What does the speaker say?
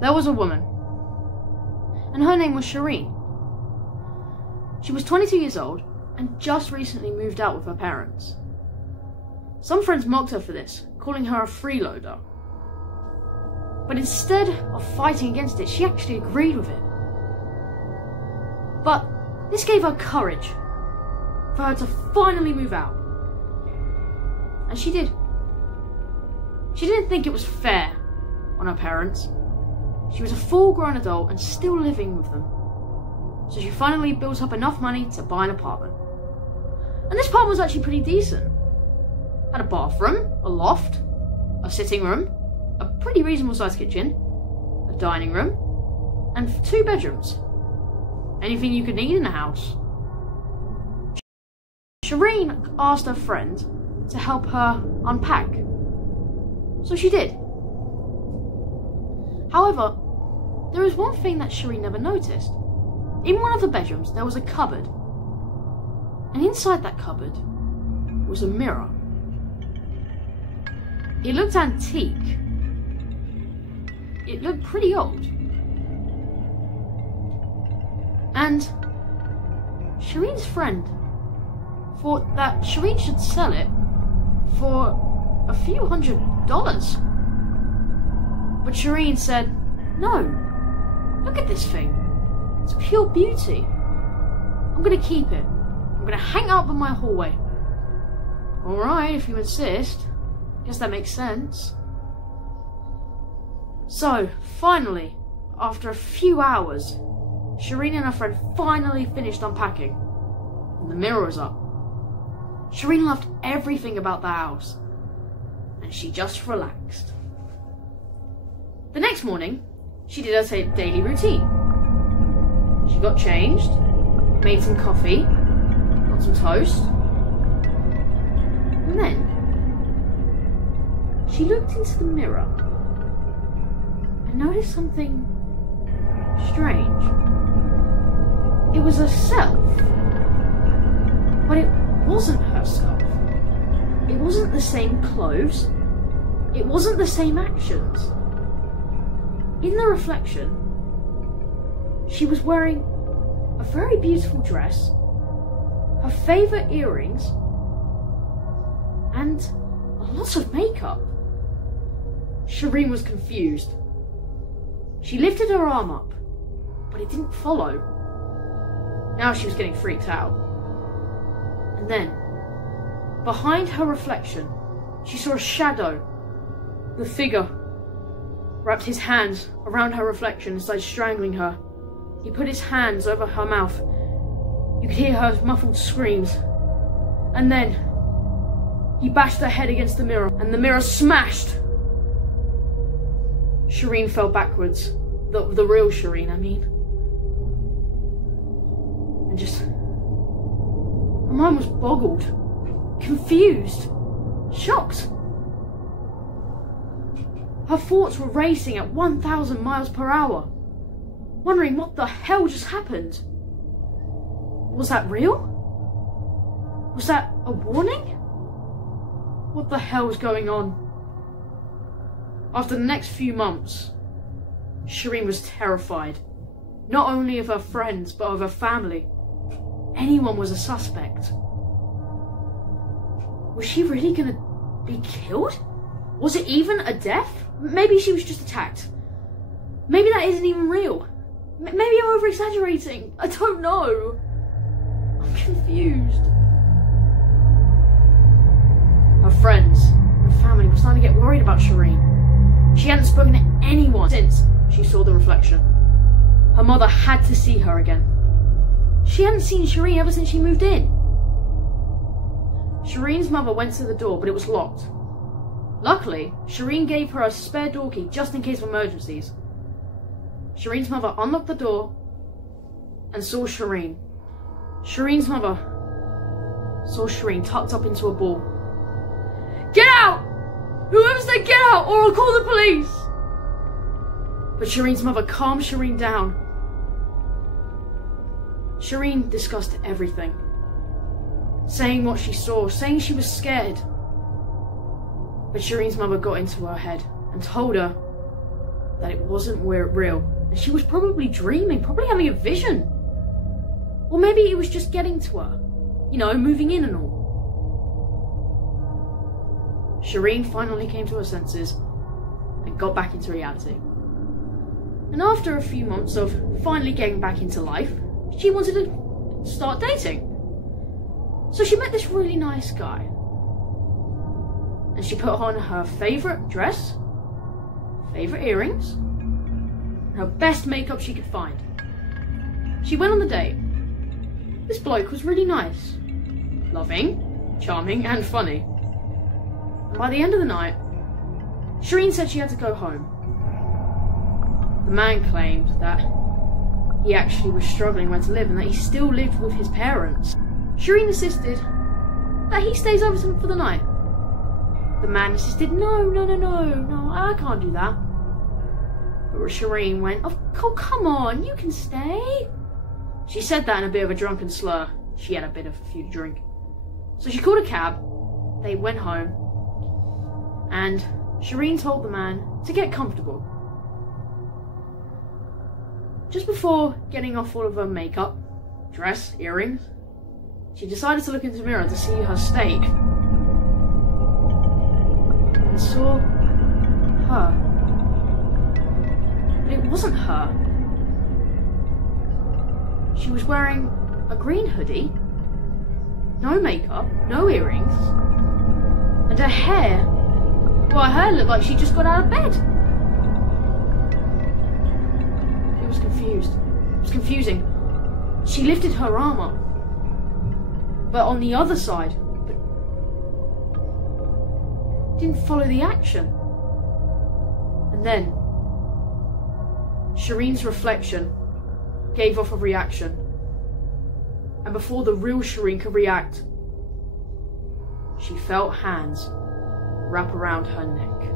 there was a woman, and her name was Shireen. She was 22 years old and just recently moved out with her parents. Some friends mocked her for this, calling her a freeloader. But instead of fighting against it, she actually agreed with it. But this gave her courage for her to finally move out. And she did. She didn't think it was fair on her parents. She was a full-grown adult and still living with them. So she finally built up enough money to buy an apartment. And this apartment was actually pretty decent. Had a bathroom, a loft, a sitting room, a pretty reasonable sized kitchen, a dining room, and 2 bedrooms. Anything you could need in a house. Shireen asked her friend to help her unpack. So she did. However, there is one thing that Shireen never noticed. In one of the bedrooms there was a cupboard. And inside that cupboard was a mirror. It looked antique. It looked pretty old. And Shireen's friend thought that Shireen should sell it for a few $100s. But Shireen said, "No, look at this thing. It's pure beauty. I'm gonna keep it. I'm gonna hang it up in my hallway." "Alright, if you insist. Guess that makes sense." So, finally, after a few hours, Shireen and her friend finally finished unpacking, and the mirror was up. Shireen loved everything about the house, and she just relaxed. The next morning, she did her daily routine. She got changed, made some coffee, got some toast, and then she looked into the mirror and noticed something strange. It was herself, but it wasn't herself. It wasn't the same clothes. It wasn't the same actions. In the reflection, she was wearing a very beautiful dress, her favourite earrings, and a lot of makeup. Shireen was confused. She lifted her arm up, but it didn't follow. Now she was getting freaked out. And then, behind her reflection, she saw a shadow. The figure wrapped his hands around her reflection and started strangling her. He put his hands over her mouth. You could hear her muffled screams. And then, he bashed her head against the mirror, and the mirror smashed. Shireen fell backwards. The real Shireen, I mean. And just... her mind was boggled, confused, shocked. Her thoughts were racing at 1,000 miles per hour, wondering what the hell just happened. Was that real? Was that a warning? What the hell was going on? After the next few months, Shireen was terrified, not only of her friends, but of her family. Anyone was a suspect. Was she really gonna be killed? Was it even a death? Maybe she was just attacked. Maybe that isn't even real. Maybe I'm over-exaggerating. I don't know. I'm confused. Her friends and her family were starting to get worried about Shireen. She hadn't spoken to anyone since she saw the reflection. Her mother had to see her again. She hadn't seen Shireen ever since she moved in. Shireen's mother went to the door, but it was locked. Luckily, Shireen gave her a spare door key just in case of emergencies. Shireen's mother unlocked the door and saw Shireen. Shireen's mother saw Shireen tucked up into a ball. "Get out! Whoever's there, get out, or I'll call the police!" But Shireen's mother calmed Shireen down. Shireen discussed everything, saying what she saw, saying she was scared. But Shireen's mother got into her head and told her that it wasn't real, and she was probably dreaming, probably having a vision. Or maybe it was just getting to her, you know, moving in and all. Shireen finally came to her senses and got back into reality. And after a few months of finally getting back into life, she wanted to start dating. So she met this really nice guy. And she put on her favourite dress, favourite earrings, and her best makeup she could find. She went on the date. This bloke was really nice, loving, charming, and funny. And by the end of the night, Shireen said she had to go home. The man claimed that he actually was struggling where to live and that he still lived with his parents. Shireen insisted that he stays over for the night. The man insisted, no, I can't do that. But Shireen went, oh, come on, you can stay. She said that in a bit of a drunken slur. She had a bit of a few to drink. So she called a cab, they went home, and Shireen told the man to get comfortable. Just before getting off all of her makeup, dress, earrings, she decided to look into the mirror to see her state. And saw her. But it wasn't her. She was wearing a green hoodie, no makeup, no earrings, and her hair, well, her hair looked like she just got out of bed. She was confused. It was confusing. She lifted her arm up, but on the other side, but didn't follow the action. And then Shireen's reflection gave off a reaction, and before the real Shireen could react, she felt hands wrap around her neck.